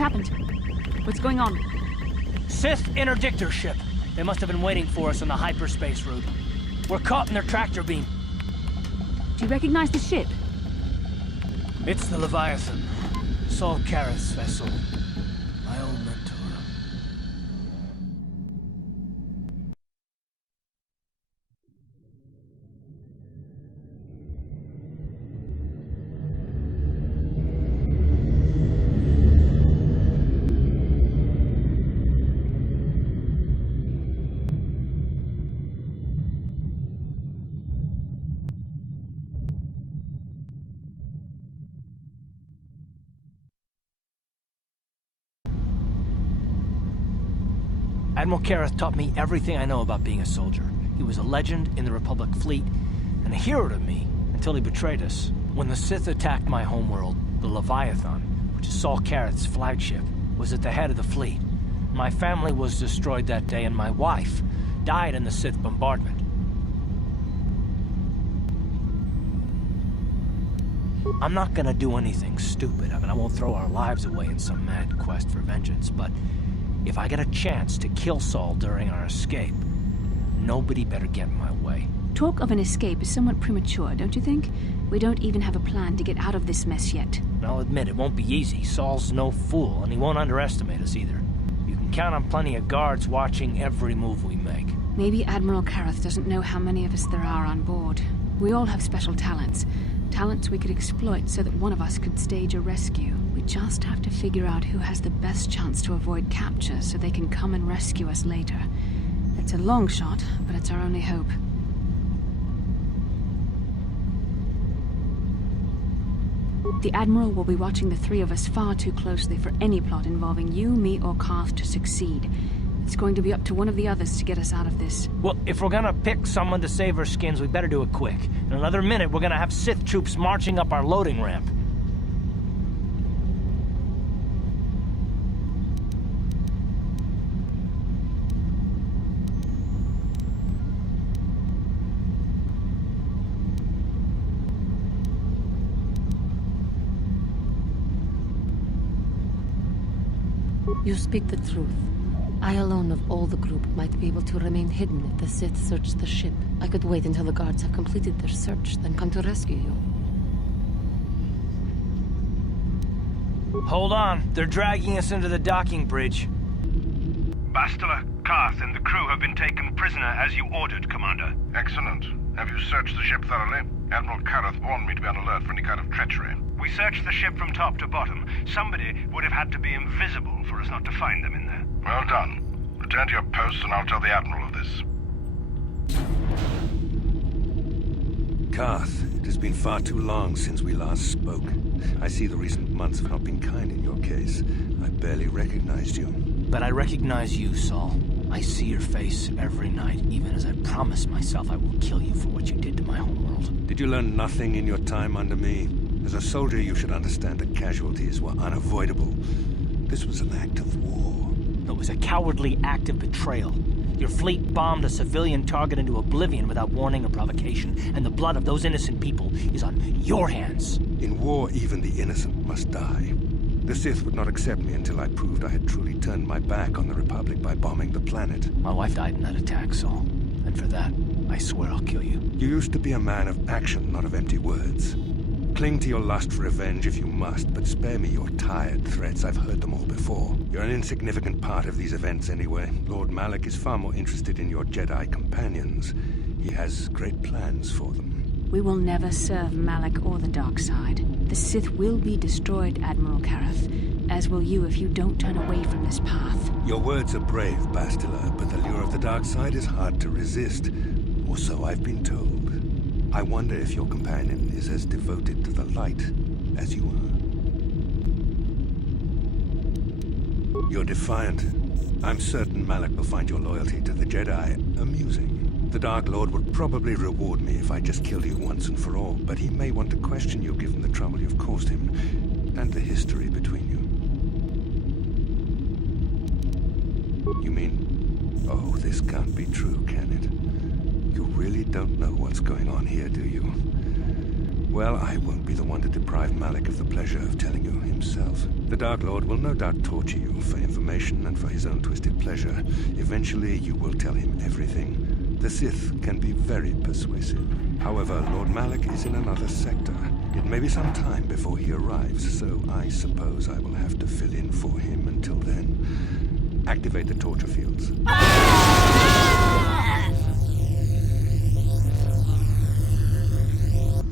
What happened? What's going on? Sith interdictor ship. They must have been waiting for us on the hyperspace route. We're caught in their tractor beam. Do you recognize the ship? It's the Leviathan. Saul Kareth's vessel. My old mentor. Admiral Kareth taught me everything I know about being a soldier. He was a legend in the Republic fleet, and a hero to me until he betrayed us. When the Sith attacked my homeworld, the Leviathan, which is Saul Kareth's flagship, was at the head of the fleet. My family was destroyed that day, and my wife died in the Sith bombardment. I'm not gonna do anything stupid. I mean, I won't throw our lives away in some mad quest for vengeance, but if I get a chance to kill Saul during our escape, nobody better get in my way. Talk of an escape is somewhat premature, don't you think? We don't even have a plan to get out of this mess yet. And I'll admit, it won't be easy. Saul's no fool, and he won't underestimate us either. You can count on plenty of guards watching every move we make. Maybe Admiral Kareth doesn't know how many of us there are on board. We all have special talents. Talents we could exploit so that one of us could stage a rescue. We just have to figure out who has the best chance to avoid capture so they can come and rescue us later. It's a long shot, but it's our only hope. The Admiral will be watching the three of us far too closely for any plot involving you, me, or Karth to succeed. It's going to be up to one of the others to get us out of this. Well, if we're gonna pick someone to save our skins, we better do it quick. In another minute, we're gonna have Sith troops marching up our loading ramp. You speak the truth. I alone of all the group might be able to remain hidden if the Sith search the ship. I could wait until the guards have completed their search, then come to rescue you. Hold on, they're dragging us into the docking bridge. Bastila, Karth, and the crew have been taken prisoner as you ordered, Commander. Excellent. Have you searched the ship thoroughly? Admiral Kareth warned me to be on alert for any kind of treachery. We searched the ship from top to bottom. Somebody would have had to be invisible for us not to find them in there. Well done. Return to your post and I'll tell the Admiral of this. Karth, it has been far too long since we last spoke. I see the recent months have not been kind in your case. I barely recognized you. But I recognize you, Saul. I see your face every night, even as I promise myself I will kill you for what you did to my homeworld. Did you learn nothing in your time under me? As a soldier, you should understand that casualties were unavoidable. This was an act of war. It was a cowardly act of betrayal. Your fleet bombed a civilian target into oblivion without warning or provocation, and the blood of those innocent people is on your hands. In war, even the innocent must die. The Sith would not accept me until I proved I had truly turned my back on the Republic by bombing the planet. My wife died in that attack, Saul. And for that, I swear I'll kill you. You used to be a man of action, not of empty words. Cling to your lust for revenge if you must, but spare me your tired threats. I've heard them all before. You're an insignificant part of these events anyway. Lord Malak is far more interested in your Jedi companions. He has great plans for them. We will never serve Malak or the dark side. The Sith will be destroyed, Admiral Kareth, as will you if you don't turn away from this path. Your words are brave, Bastila, but the lure of the dark side is hard to resist. Or so I've been told. I wonder if your companion is as devoted to the light as you are. You're defiant. I'm certain Malak will find your loyalty to the Jedi amusing. The Dark Lord would probably reward me if I just killed you once and for all, but he may want to question you given the trouble you've caused him, and the history between you. You mean, oh, this can't be true, can it? You really don't know what's going on here, do you? Well, I won't be the one to deprive Malik of the pleasure of telling you himself. The Dark Lord will no doubt torture you for information and for his own twisted pleasure. Eventually, you will tell him everything. The Sith can be very persuasive. However, Lord Malik is in another sector. It may be some time before he arrives, so I suppose I will have to fill in for him until then. Activate the torture fields.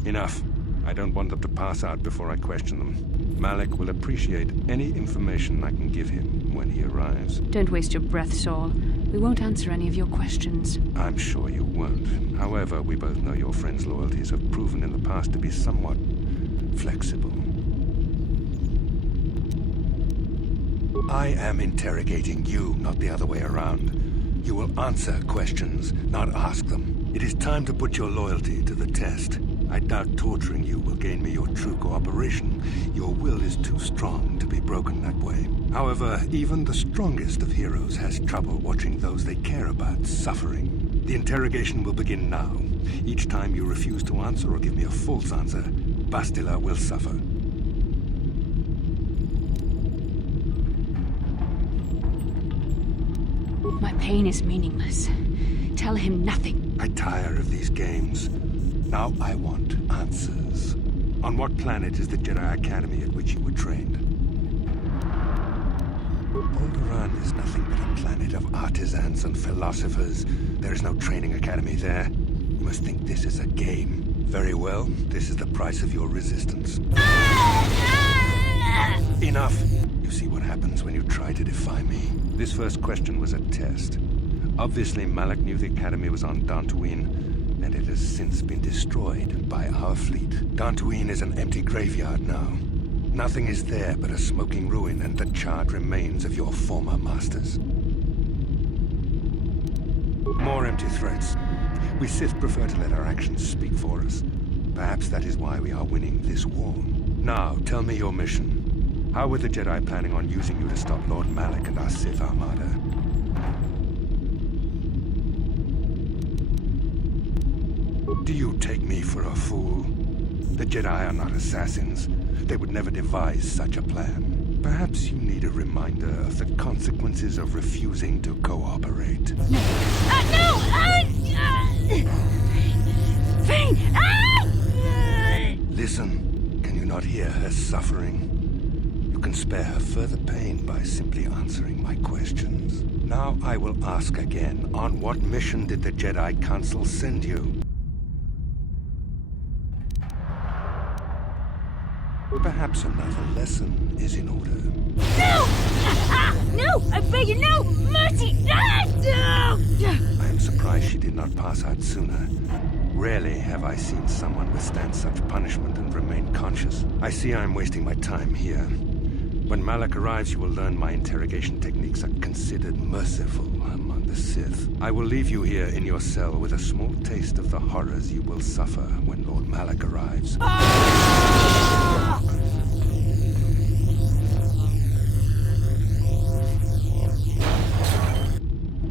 Enough. I don't want them to pass out before I question them. Malik will appreciate any information I can give him when he arrives. Don't waste your breath, Saul. We won't answer any of your questions. I'm sure you won't. However, we both know your friend's loyalties have proven in the past to be somewhat flexible. I am interrogating you, not the other way around. You will answer questions, not ask them. It is time to put your loyalty to the test. I doubt torturing you will gain me your true cooperation. Your will is too strong to be broken that way. However, even the strongest of heroes has trouble watching those they care about suffering. The interrogation will begin now. Each time you refuse to answer or give me a false answer, Bastila will suffer. My pain is meaningless. Tell him nothing. I tire of these games. Now I want answers. On what planet is the Jedi Academy at which you were trained? Alderaan is nothing but a planet of artisans and philosophers. There is no training academy there. You must think this is a game. Very well, this is the price of your resistance. Enough! You see what happens when you try to defy me. This first question was a test. Obviously, Malik knew the Academy was on Dantooine, and it has since been destroyed by our fleet. Dantooine is an empty graveyard now. Nothing is there but a smoking ruin and the charred remains of your former masters. More empty threats. We Sith prefer to let our actions speak for us. Perhaps that is why we are winning this war. Now, tell me your mission. How were the Jedi planning on using you to stop Lord Malik and our Sith Armada? Do you take me for a fool? The Jedi are not assassins. They would never devise such a plan. Perhaps you need a reminder of the consequences of refusing to cooperate. No! Vane! Listen, can you not hear her suffering? You can spare her further pain by simply answering my questions. Now I will ask again, on what mission did the Jedi Council send you? Perhaps another lesson is in order. No! No! I beg you, no! Mercy! No! I am surprised she did not pass out sooner. Rarely have I seen someone withstand such punishment and remain conscious. I see I am wasting my time here. When Malik arrives, you will learn my interrogation techniques are considered merciful among the Sith. I will leave you here in your cell with a small taste of the horrors you will suffer when Lord Malik arrives.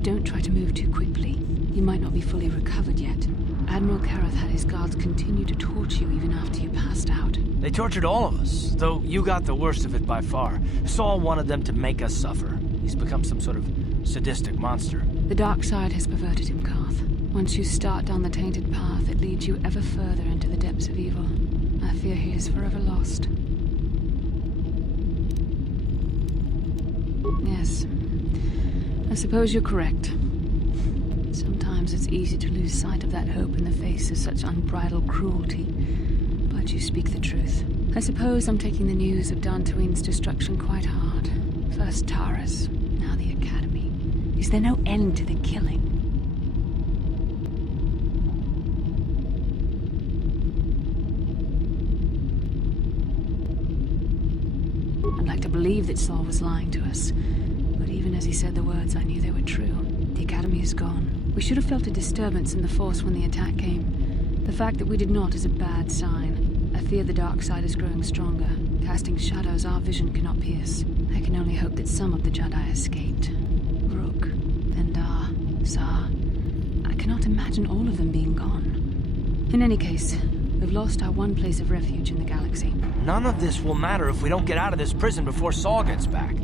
Don't try to move too quickly. You might not be fully recovered yet. Admiral Kareth had his guards continue to torture you even after you passed out. They tortured all of us, though you got the worst of it by far. Saul wanted them to make us suffer. He's become some sort of sadistic monster. The dark side has perverted him, Karth. Once you start down the tainted path, it leads you ever further into the depths of evil. I fear he is forever lost. Yes. I suppose you're correct. Sometimes it's easy to lose sight of that hope in the face of such unbridled cruelty. But you speak the truth. I suppose I'm taking the news of Dantooine's destruction quite hard. First Taras, now the Academy. Is there no end to the killing? I'd like to believe that Saul was lying to us. But even as he said the words, I knew they were true. The Academy is gone. We should have felt a disturbance in the Force when the attack came. The fact that we did not is a bad sign. I fear the dark side is growing stronger, casting shadows our vision cannot pierce. I can only hope that some of the Jedi escaped. Rook, Endar, Zar. I cannot imagine all of them being gone. In any case, We've lost our one place of refuge in the galaxy. None of this will matter if we don't get out of this prison before Saul gets back.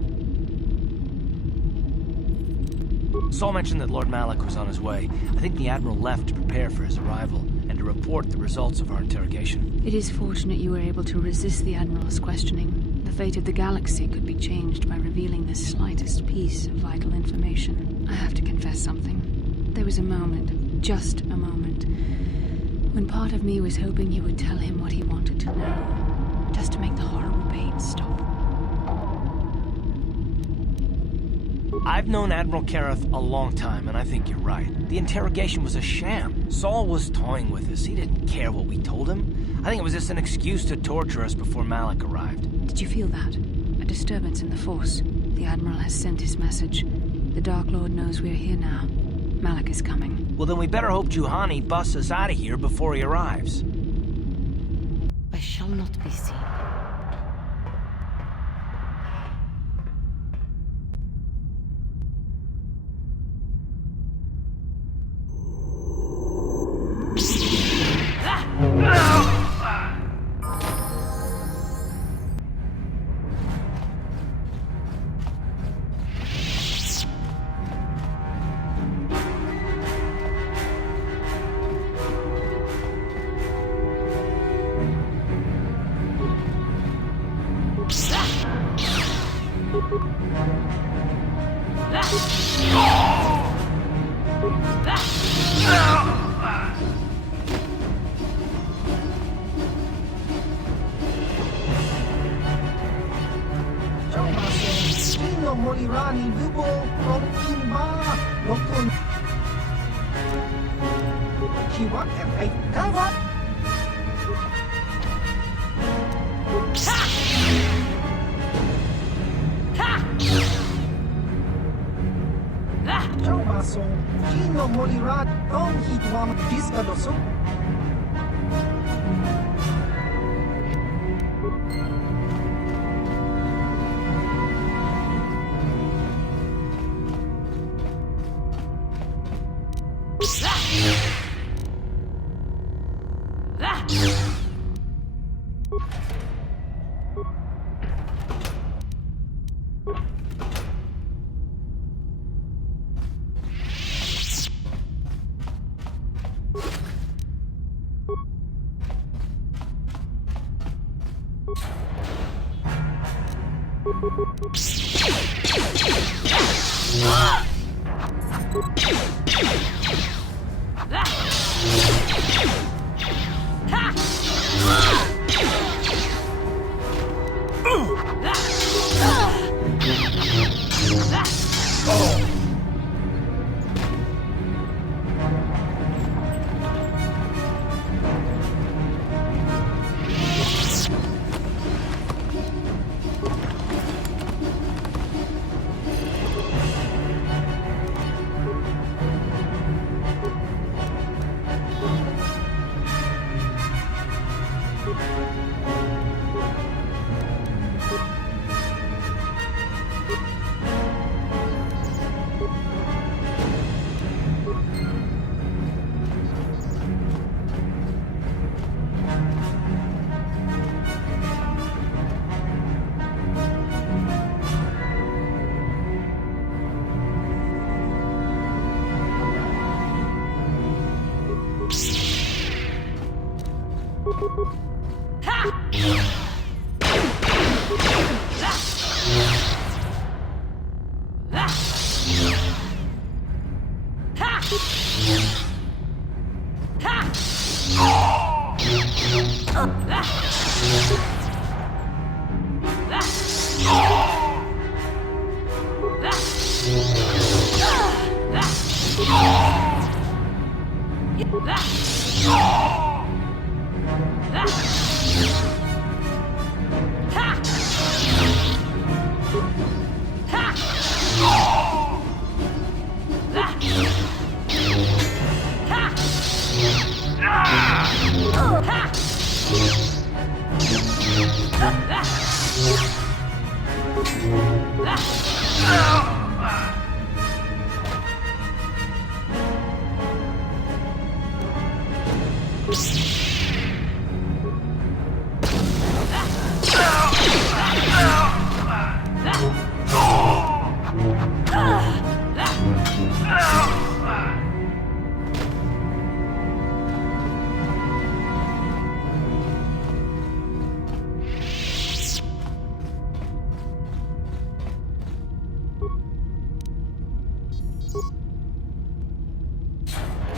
Saul mentioned that Lord Malak was on his way. I think the Admiral left to prepare for his arrival and to report the results of our interrogation. It is fortunate you were able to resist the Admiral's questioning. The fate of the galaxy could be changed by revealing the slightest piece of vital information. I have to confess something. There was a moment, just a moment, when part of me was hoping you would tell him what he wanted to know, just to make the horrible pain stop. I've known Admiral Kareth a long time, and I think you're right. The interrogation was a sham. Saul was toying with us. He didn't care what we told him. I think it was just an excuse to torture us before Malak arrived. Did you feel that? A disturbance in the Force. The Admiral has sent his message. The Dark Lord knows we're here now. Malak is coming. Well, then we better hope Juhani busts us out of here before he arrives. I shall not be seen.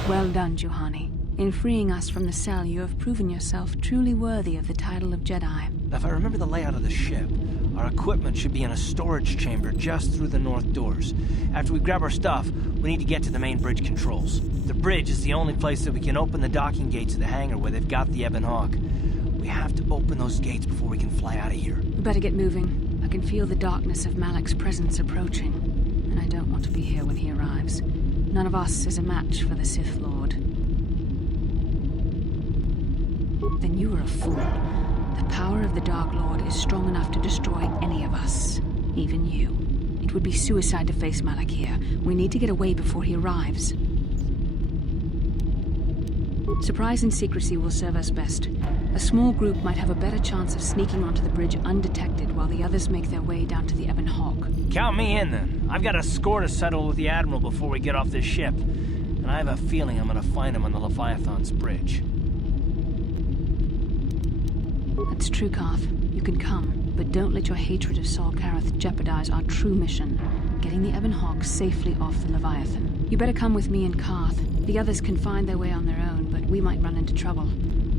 Well done, Juhani. In freeing us from the cell, you have proven yourself truly worthy of the title of Jedi. If I remember the layout of the ship, our equipment should be in a storage chamber just through the north doors. After we grab our stuff, we need to get to the main bridge controls. The bridge is the only place that we can open the docking gates of the hangar where they've got the Ebon Hawk. We have to open those gates before we can fly out of here. We better get moving. I can feel the darkness of Malak's presence approaching, and I don't want to be here when he arrives. None of us is a match for the Sith Lord. Then you were a fool. The power of the Dark Lord is strong enough to destroy any of us, even you. It would be suicide to face Malak here. We need to get away before he arrives. Surprise and secrecy will serve us best. A small group might have a better chance of sneaking onto the bridge undetected while the others make their way down to the Ebon Hawk. Count me in, then. I've got a score to settle with the Admiral before we get off this ship. And I have a feeling I'm gonna find him on the Leviathan's bridge. That's true, Carth. You can come, but don't let your hatred of Saul Karath jeopardize our true mission, getting the Ebon Hawk safely off the Leviathan. You better come with me and Carth. The others can find their way on their own, but we might run into trouble.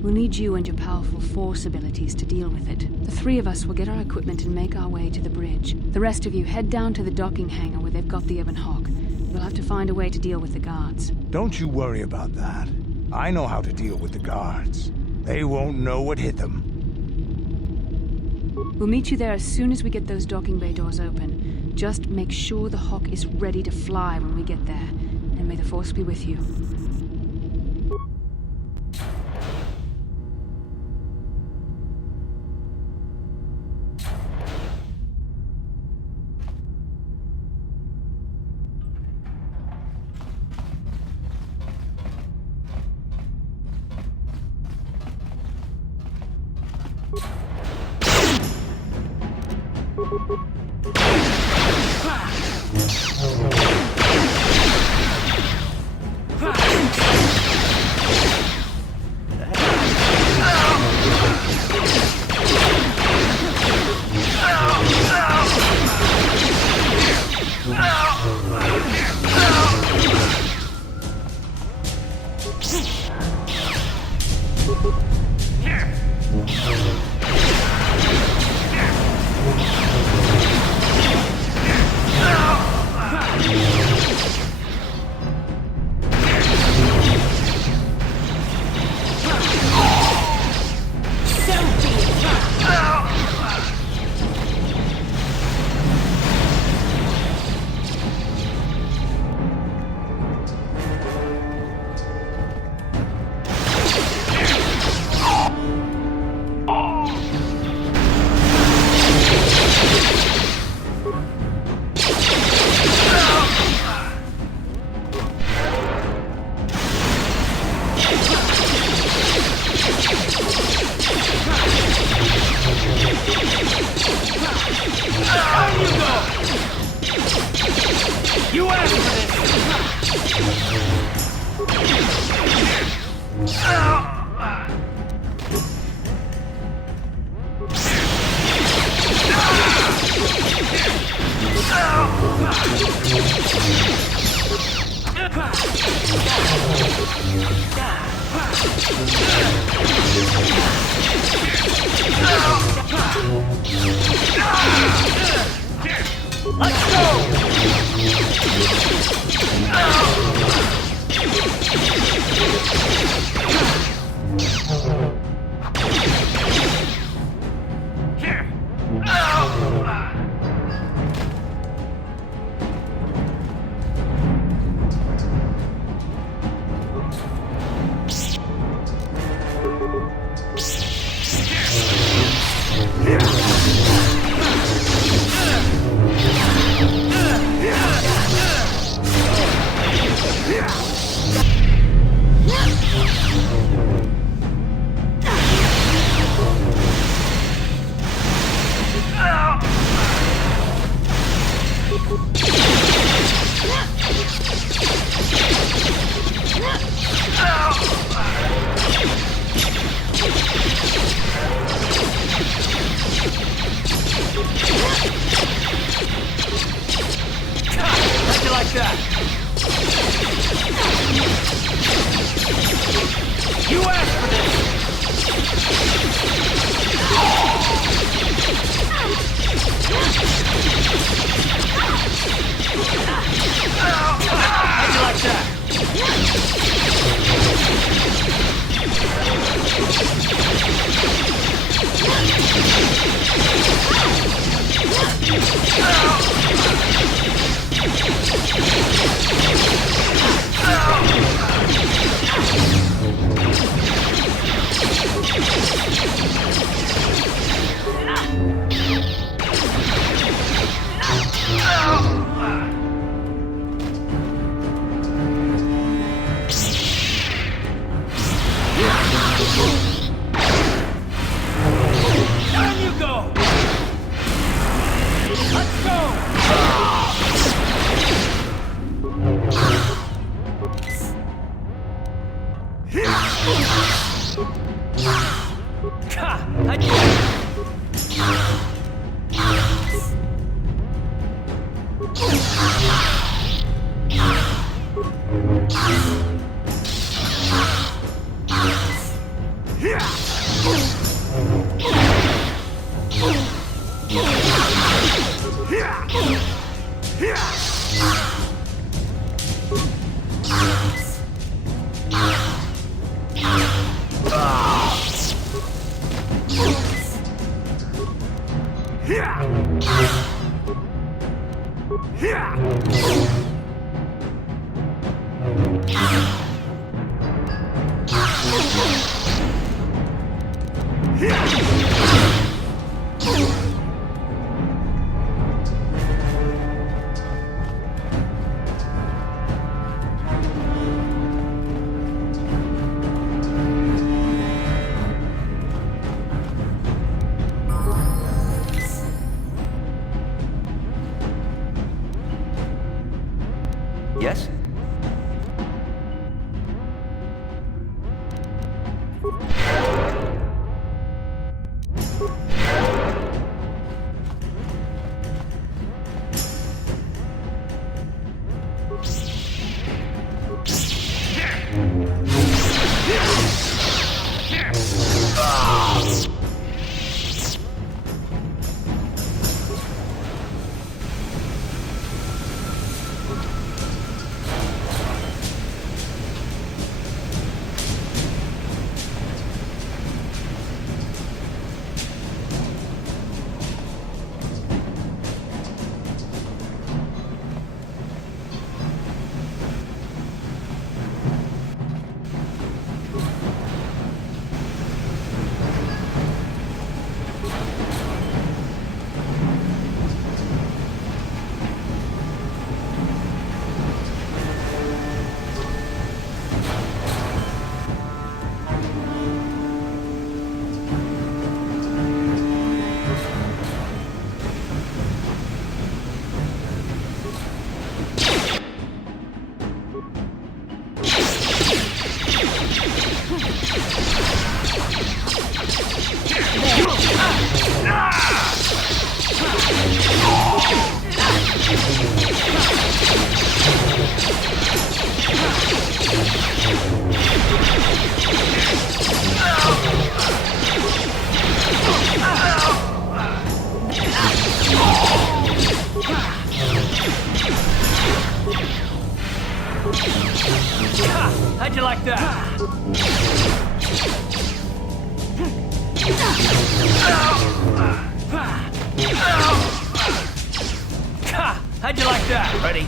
We'll need you and your powerful Force abilities to deal with it. The three of us will get our equipment and make our way to the bridge. The rest of you head down to the docking hangar where they've got the Ebon Hawk. You'll have to find a way to deal with the guards. Don't you worry about that. I know how to deal with the guards. They won't know what hit them. We'll meet you there as soon as we get those docking bay doors open. Just make sure the Hawk is ready to fly when we get there. And may the Force be with you. You asked for this! Let's go! How'd you like that? Yes? How'd you like that? How'd you like that? Ready?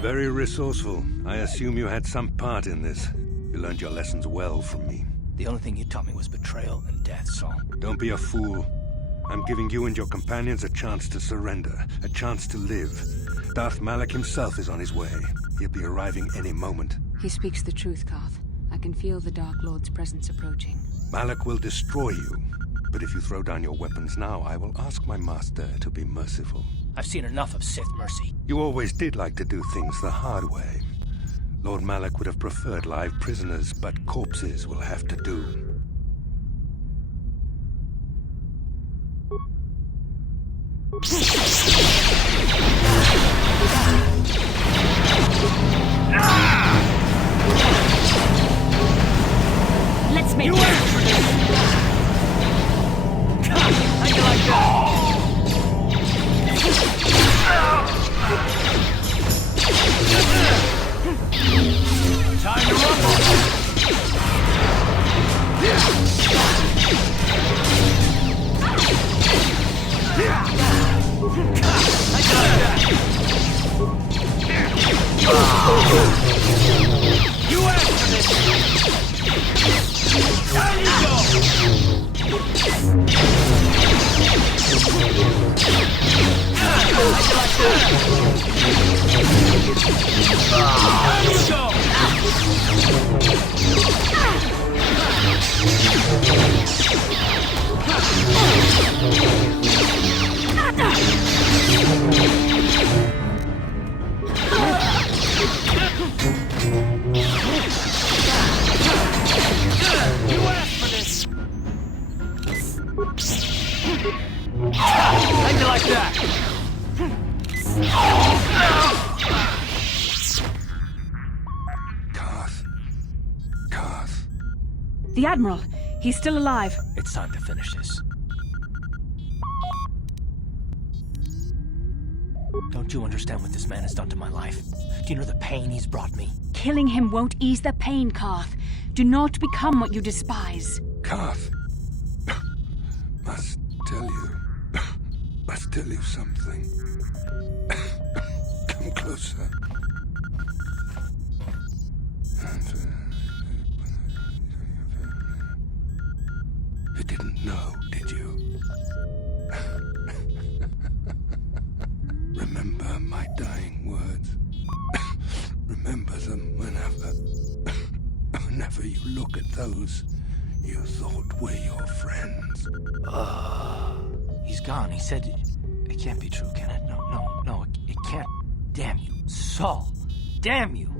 Very resourceful. I assume you had some part in this. You learned your lessons well from me. The only thing you taught me was betrayal and death, Saul. Don't be a fool. I'm giving you and your companions a chance to surrender, a chance to live. Darth Malak himself is on his way. He'll be arriving any moment. He speaks the truth, Koth. I can feel the Dark Lord's presence approaching. Malak will destroy you. But if you throw down your weapons now, I will ask my master to be merciful. I've seen enough of Sith mercy. You always did like to do things the hard way. Lord Malak would have preferred live prisoners, but corpses will have to do. Let's make How'd you like that? Time to rumble! You asked for this! Down you go! How'd you like that? Koth. The Admiral! He's still alive! It's time to finish this. Don't you understand what this man has done to my life? Do you know the pain he's brought me? Killing him won't ease the pain, Karth. Do not become what you despise. Karth, must tell you something. Come closer. You didn't know, did you? Remember my dying words. Remember them whenever you look at those you thought were your friends. He's gone. He said it can't be true, can it? No, it can't. Damn you, Saul. Damn you.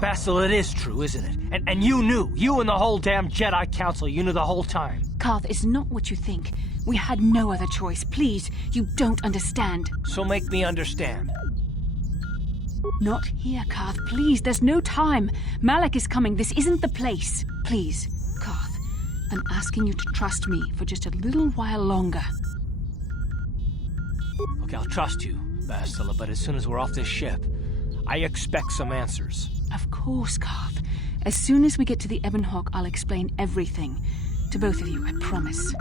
Basil, it is true, isn't it? And you knew. You and the whole damn Jedi Council, you knew the whole time. Karth, it's not what you think. We had no other choice. Please, you don't understand. So make me understand. Not here, Karth. Please, there's no time. Malak is coming. This isn't the place. Please, Karth, I'm asking you to trust me for just a little while longer. Okay, I'll trust you, Bastila, but as soon as we're off this ship, I expect some answers. Of course, Karth. As soon as we get to the Ebon Hawk, I'll explain everything. To both of you, I promise.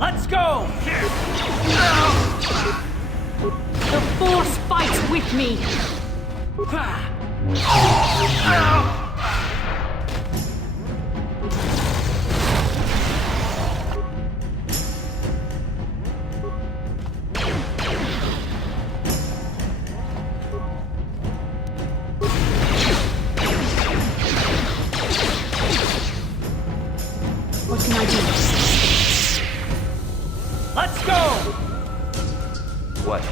Let's go! The Force fights with me! What can I do? Let's go! What?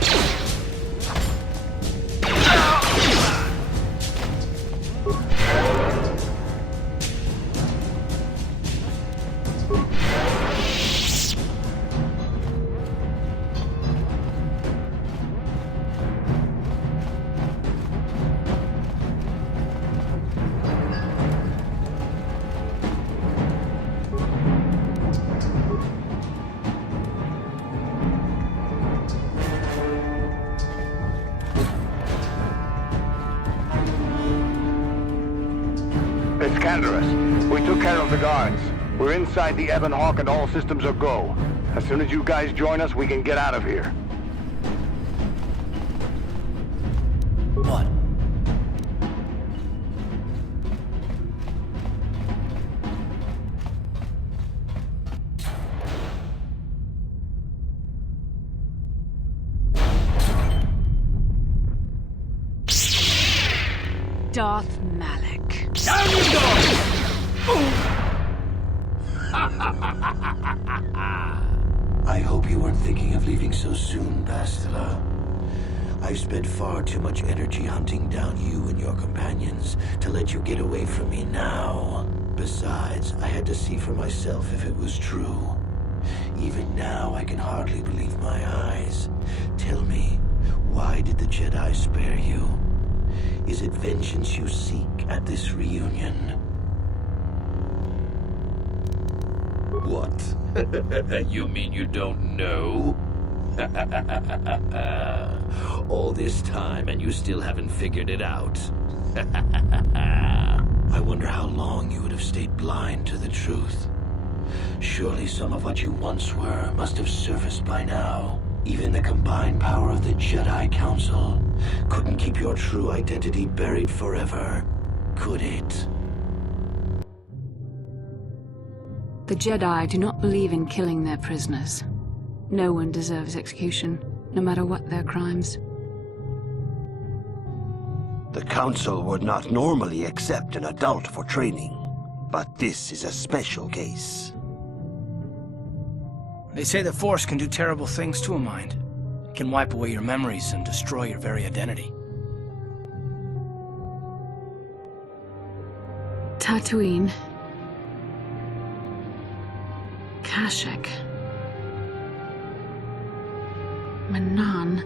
it's Canderous. We took care of the guards. We're inside the Ebon Hawk and all systems are go. As soon as you guys join us, we can get out of here. What? Darth Malak. Down you go! I hope you weren't thinking of leaving so soon, Bastila. I've spent far too much energy hunting down you and your companions to let you get away from me now. Besides, I had to see for myself if it was true. Even now, I can hardly believe my eyes. Tell me, why did the Jedi spare you? Is it vengeance you seek at this reunion? What? You mean you don't know? All this time and you still haven't figured it out. I wonder how long you would have stayed blind to the truth. Surely some of what you once were must have surfaced by now. Even the combined power of the Jedi Council couldn't keep your true identity buried forever, could it? The Jedi do not believe in killing their prisoners. No one deserves execution, no matter what their crimes. The Council would not normally accept an adult for training, but this is a special case. They say the Force can do terrible things to a mind. It can wipe away your memories and destroy your very identity. Tatooine. Kashyyyk. Manan.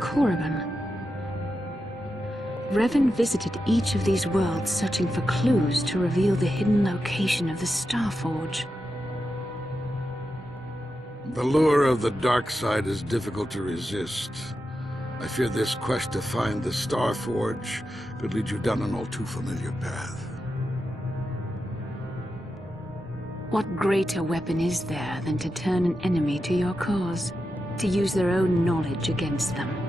Korriban. Revan visited each of these worlds searching for clues to reveal the hidden location of the Starforge. The lure of the dark side is difficult to resist. I fear this quest to find the Starforge could lead you down an all too familiar path. What greater weapon is there than to turn an enemy to your cause, to use their own knowledge against them?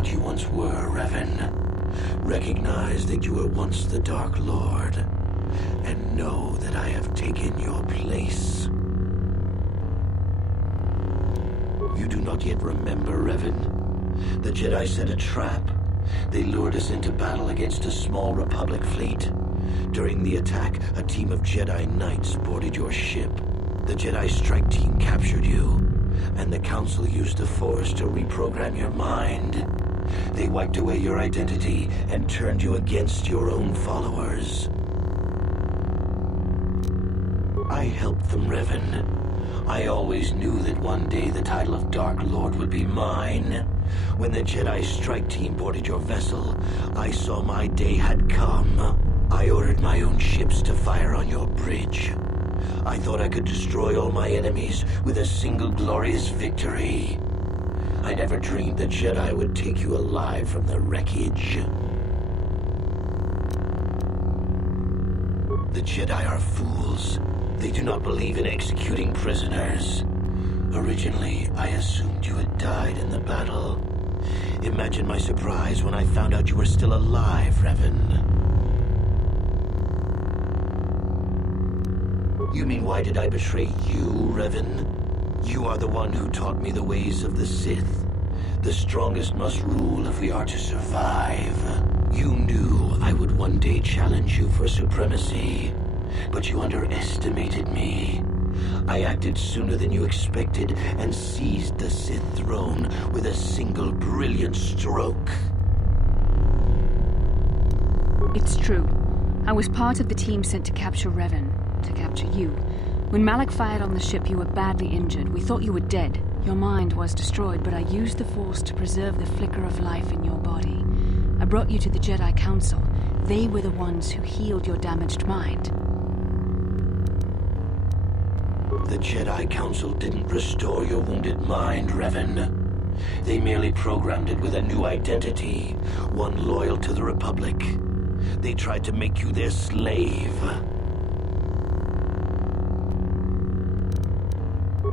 what you once were, Revan. Recognize that you were once the Dark Lord, and know that I have taken your place. You do not yet remember, Revan? The Jedi set a trap. They lured us into battle against a small Republic fleet. During the attack, a team of Jedi Knights boarded your ship. The Jedi strike team captured you, and the Council used the Force to reprogram your mind. They wiped away your identity and turned you against your own followers. I helped them, Revan. I always knew that one day the title of Dark Lord would be mine. When the Jedi strike team boarded your vessel, I saw my day had come. I ordered my own ships to fire on your bridge. I thought I could destroy all my enemies with a single glorious victory. I never dreamed the Jedi would take you alive from the wreckage. The Jedi are fools. They do not believe in executing prisoners. Originally, I assumed you had died in the battle. Imagine my surprise when I found out you were still alive, Revan. You mean, why did I betray you, Revan? You are the one who taught me the ways of the Sith. The strongest must rule if we are to survive. You knew I would one day challenge you for supremacy, but you underestimated me. I acted sooner than you expected and seized the Sith throne with a single brilliant stroke. It's true. I was part of the team sent to capture Revan, to capture you. When Malak fired on the ship, you were badly injured. We thought you were dead. Your mind was destroyed, but I used the Force to preserve the flicker of life in your body. I brought you to the Jedi Council. They were the ones who healed your damaged mind. The Jedi Council didn't restore your wounded mind, Revan. They merely programmed it with a new identity, one loyal to the Republic. They tried to make you their slave.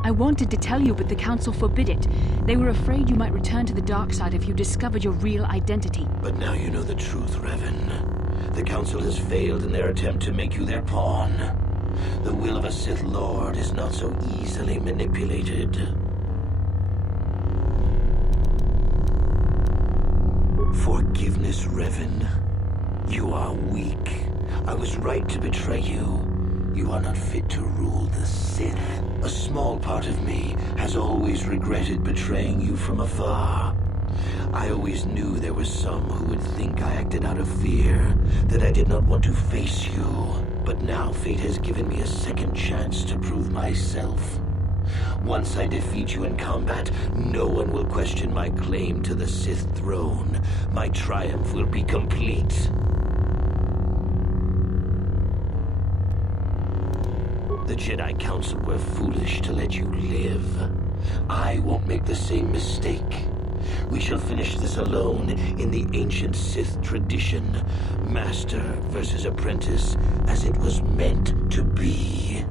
I wanted to tell you, but the Council forbid it. They were afraid you might return to the dark side if you discovered your real identity. But now you know the truth, Revan. The Council has failed in their attempt to make you their pawn. The will of a Sith Lord is not so easily manipulated. Forgiveness, Revan. You are weak. I was right to betray you. You are not fit to rule the Sith. A small part of me has always regretted betraying you from afar. I always knew there were some who would think I acted out of fear, that I did not want to face you. But now fate has given me a second chance to prove myself. Once I defeat you in combat, no one will question my claim to the Sith throne. My triumph will be complete. The Jedi Council were foolish to let you live. I won't make the same mistake. We shall finish this alone in the ancient Sith tradition. Master versus apprentice, as it was meant to be.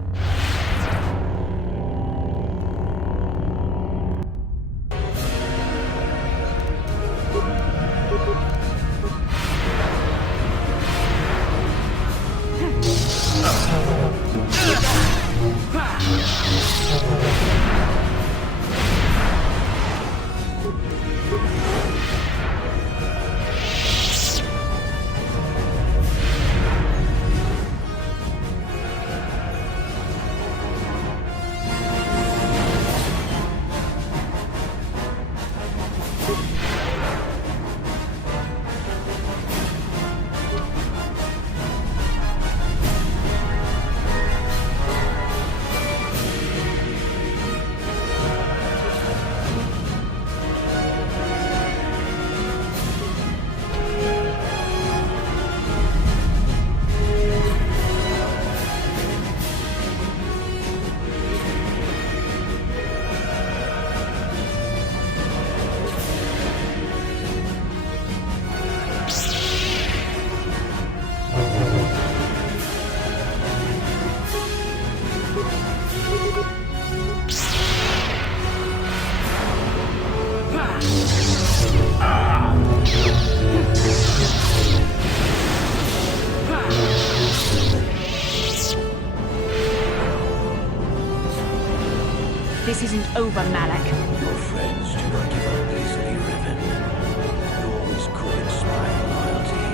This isn't over, Malak. Your friends do not give up easily, Revan. You always could inspire loyalty.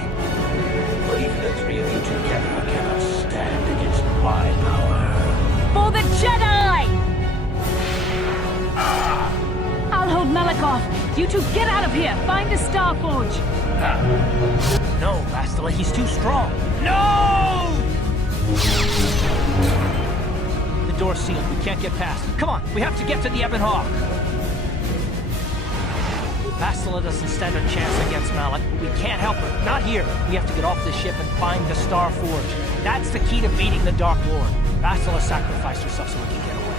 But even the three of you together cannot stand against my power. For the Jedi! I'll hold Malak off. You two get out of here. Find the Star Forge. No, Bastila, he's too strong. No! The door's sealed. We can't get past. Come on, we have to get to the Ebon Hawk. Bastila doesn't stand a chance against Malak, but we can't help her. Not here. We have to get off the ship and find the Star Forge. That's the key to beating the Dark Lord. Bastila sacrificed herself so we can get away.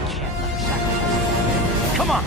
We can't let her sacrifice. Come on!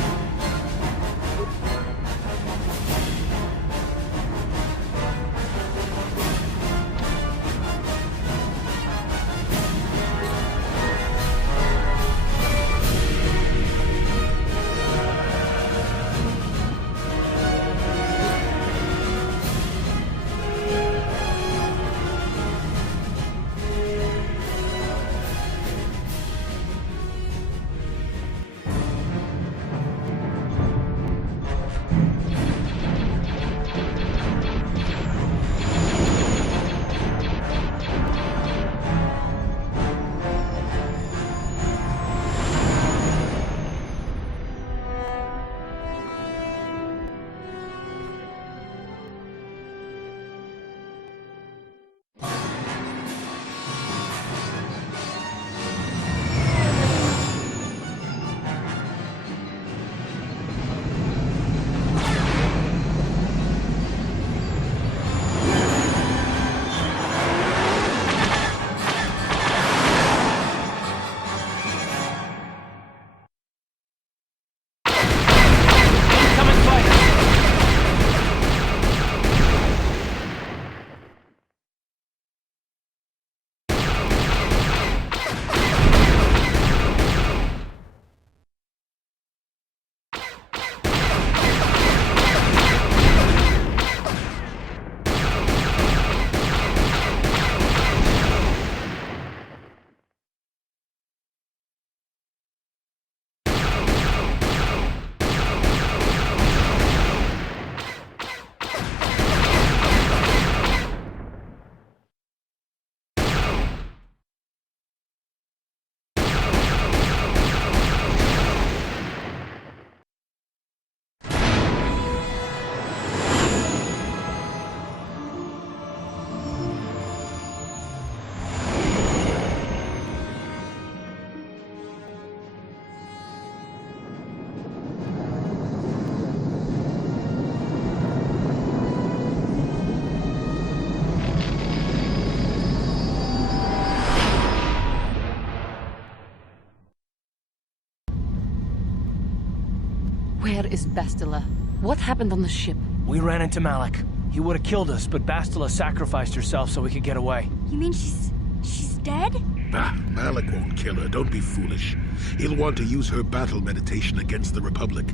Bastila? What happened on the ship? We ran into Malik. He would have killed us, but Bastila sacrificed herself so we could get away. You mean she's dead? Bah, Malik won't kill her. Don't be foolish. He'll want to use her battle meditation against the Republic.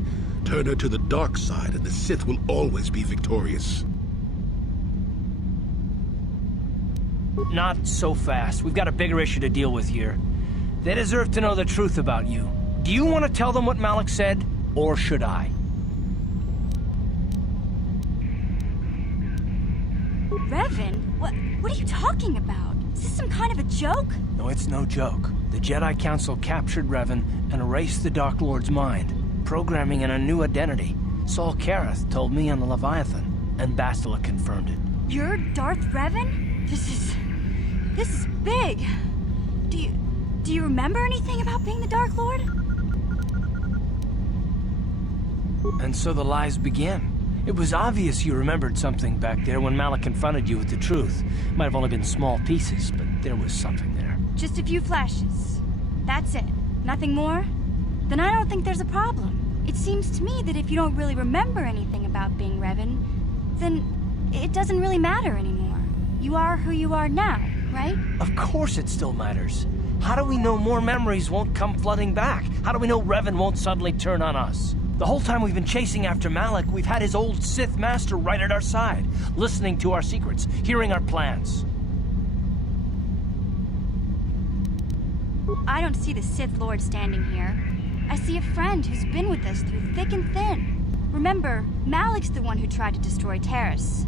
Turn her to the dark side, and the Sith will always be victorious. Not so fast. We've got a bigger issue to deal with here. They deserve to know the truth about you. Do you want to tell them what Malik said, or should I? Revan? What are you talking about? Is this some kind of a joke? No, it's no joke. The Jedi Council captured Revan and erased the Dark Lord's mind, programming in a new identity. Saul Kareth told me on the Leviathan, and Bastila confirmed it. You're Darth Revan? This is big. Do you remember anything about being the Dark Lord? And so the lies began. It was obvious you remembered something back there when Malik confronted you with the truth. Might have only been small pieces, but there was something there. Just a few flashes. That's it. Nothing more? Then I don't think there's a problem. It seems to me that if you don't really remember anything about being Revan, then it doesn't really matter anymore. You are who you are now, right? Of course it still matters. How do we know more memories won't come flooding back? How do we know Revan won't suddenly turn on us? The whole time we've been chasing after Malik, we've had his old Sith master right at our side, listening to our secrets, hearing our plans. I don't see the Sith Lord standing here. I see a friend who's been with us through thick and thin. Remember, Malik's the one who tried to destroy Terrace.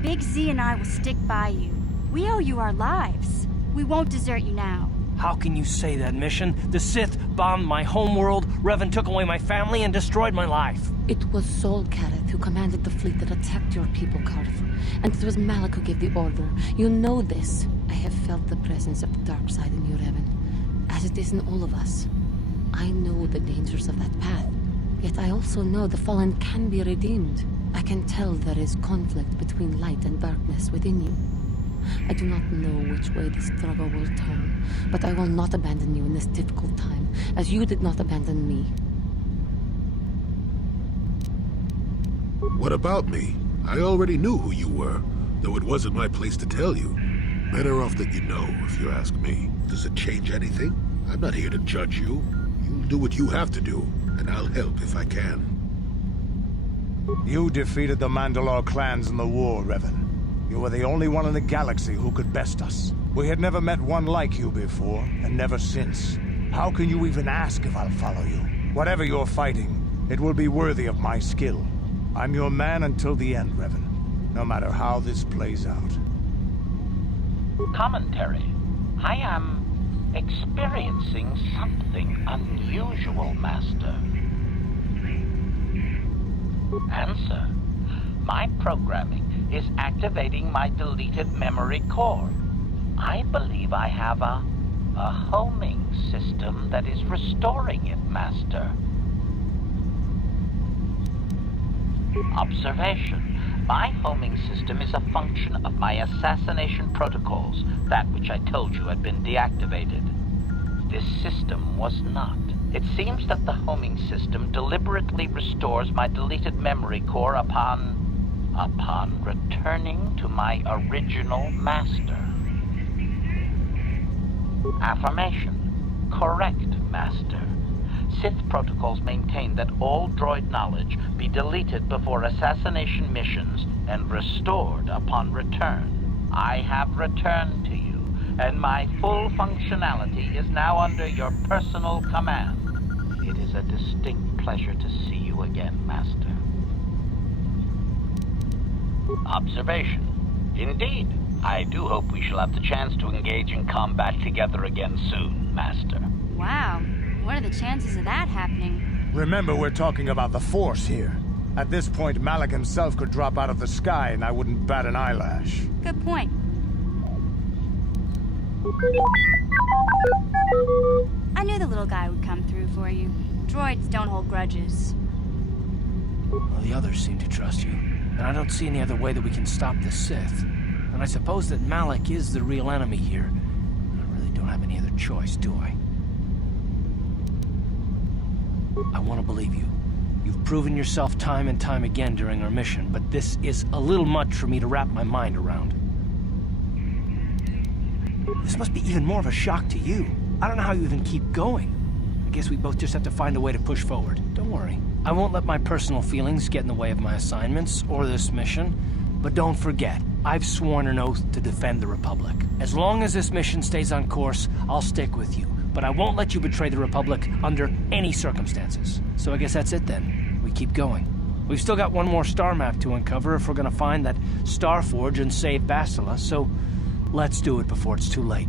Big Z and I will stick by you. We owe you our lives. We won't desert you now. How can you say that, Mission? The Sith bombed my homeworld, Revan took away my family, and destroyed my life. It was Saul Kareth who commanded the fleet that attacked your people, Karth. And it was Malik who gave the order. You know this. I have felt the presence of the dark side in you, Revan. As it is in all of us. I know the dangers of that path. Yet I also know the fallen can be redeemed. I can tell there is conflict between light and darkness within you. I do not know which way the struggle will turn, but I will not abandon you in this difficult time, as you did not abandon me. What about me? I already knew who you were, though it wasn't my place to tell you. Better off that you know, if you ask me. Does it change anything? I'm not here to judge you. You'll do what you have to do, and I'll help if I can. You defeated the Mandalore clans in the war, Revan. You were the only one in the galaxy who could best us. We had never met one like you before, and never since. How can you even ask if I'll follow you? Whatever you're fighting, it will be worthy of my skill. I'm your man until the end, Revan. No matter how this plays out. Commentary. I am experiencing something unusual, Master. Answer. My programming is activating my deleted memory core. I believe I have a homing system that is restoring it, Master. Observation. My homing system is a function of my assassination protocols, that which I told you had been deactivated. This system was not. It seems that the homing system deliberately restores my deleted memory core upon returning to my original master. Affirmation. Correct, Master. Sith protocols maintain that all droid knowledge be deleted before assassination missions and restored upon return. I have returned to you, and my full functionality is now under your personal command. It is a distinct pleasure to see you again, Master. Observation. Indeed, I do hope we shall have the chance to engage in combat together again soon, Master. Wow. What are the chances of that happening? Remember, we're talking about the Force here. At this point, Malik himself could drop out of the sky and I wouldn't bat an eyelash. Good point. I knew the little guy would come through for you. Droids don't hold grudges. Well, the others seem to trust you, and I don't see any other way that we can stop the Sith. And I suppose that Malik is the real enemy here. I really don't have any other choice, do I? I want to believe you. You've proven yourself time and time again during our mission, but this is a little much for me to wrap my mind around. This must be even more of a shock to you. I don't know how you even keep going. I guess we both just have to find a way to push forward. Don't worry. I won't let my personal feelings get in the way of my assignments or this mission, but don't forget, I've sworn an oath to defend the Republic. As long as this mission stays on course, I'll stick with you. But I won't let you betray the Republic under any circumstances. So I guess that's it then. We keep going. We've still got one more star map to uncover if we're gonna find that Starforge and save Bastila, so let's do it before it's too late.